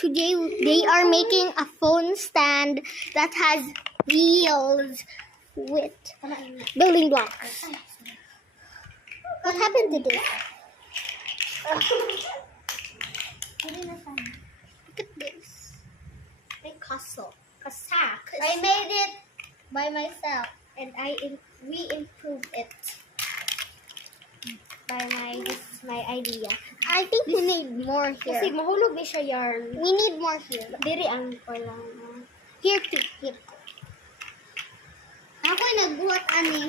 Today they are making a phone stand that has wheels with building blocks. What happened to this? Look at this. My castle. I made it by myself and we improved it. This is my idea. I think we need more here. Kasi mahulog ni siya yarn. We need more here. Diri ang pala. Here too. Here. Ako'y nagbuhat ani.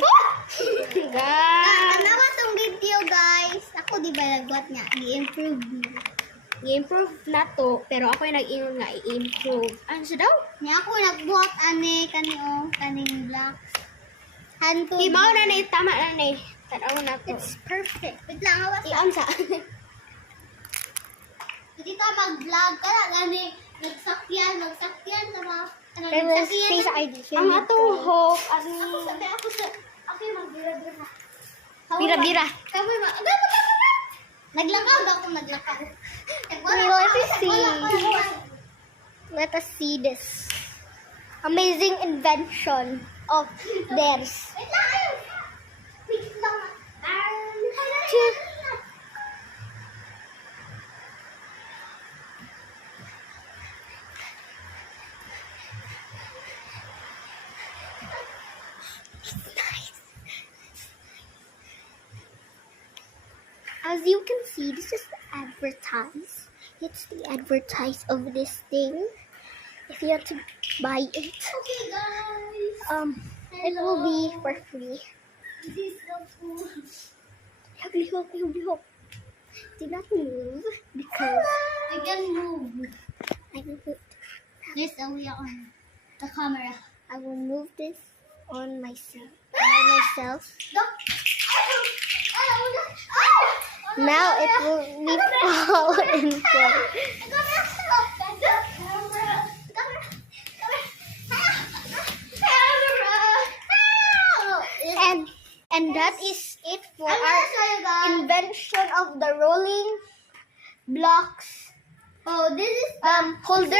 Guys! Ano ba tong video, guys? Ako di ba nagbuhat nga? I-improve niya. I-improve na to, pero ako yung nag-ingon nga i-improve. Ano siya daw? Niya ako nagbuhat ani kaning blocks. Hanto. Ibaw na na, tama na na. Tanaw na to. It's perfect. Wait lang, awas. I-ansa. Hindi ka mag-vlog ka na gani. Nagsakyan na ba? Face ID. Ang atong hope, Ako yung magbira-bira. Bira-bira. Kami naglakaw. Let us see this amazing invention of theirs. Wait lang. As you can see, this is the advertise. It's the advertise of this thing. If you want to buy it, Okay, guys. it will be for free. This is so cool. Hugly hope. Do not move because I can move. I will put. This we are on the camera. I will move this on myself. By myself. Now it will be fall in place. And that is it for our invention of the rolling blocks. Oh, this is Um, holder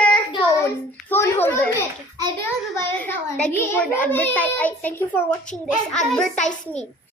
phone holder. I don't know why that one. Thank you for the thank you for watching this advertisement.